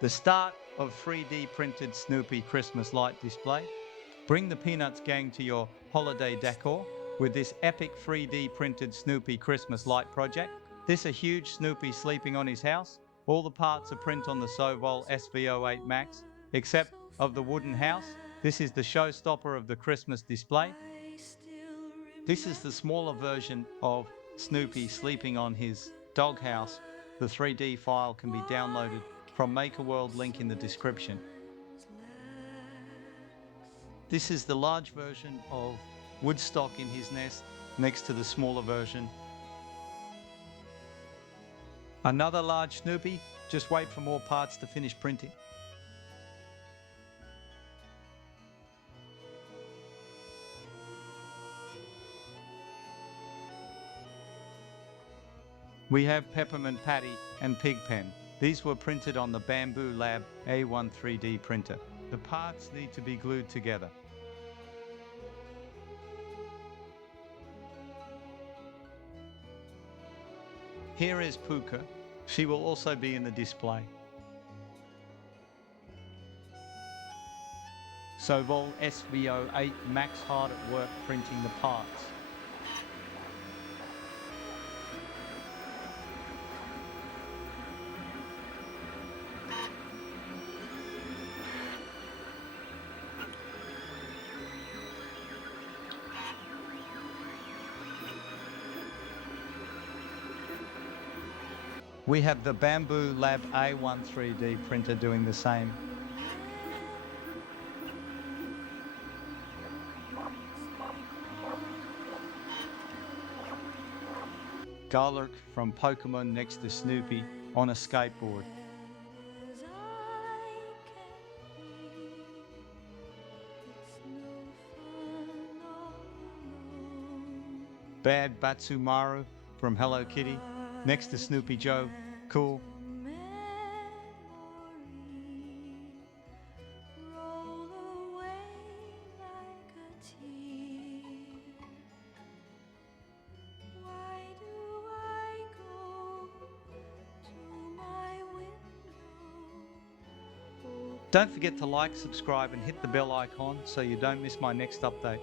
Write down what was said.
The start of 3D printed Snoopy Christmas light display. Bring the Peanuts gang to your holiday decor with this epic 3D printed Snoopy Christmas light project. This a huge Snoopy sleeping on his house. All the parts are print on the Sovol SV08 Max, except of the wooden house. This is the showstopper of the Christmas display. This is the smaller version of Snoopy sleeping on his doghouse. The 3D file can be downloaded from MakerWorld, link in the description. This is the large version of Woodstock in his nest next to the smaller version. Another large Snoopy, just wait for more parts to finish printing. We have Peppermint Patty and Pigpen. These were printed on the Bambu Lab A1 3D printer. The parts need to be glued together. Here is Pucca. She will also be in the display. Sovol SV08 Max hard at work printing the parts. We have the Bambu Lab A1 3D printer doing the same. Golurk from Pokemon next to Snoopy on a skateboard. Bad Batsu Maru from Hello Kitty next to Snoopy Joe Cool. Don't forget to like, subscribe and hit the bell icon so you don't miss my next update.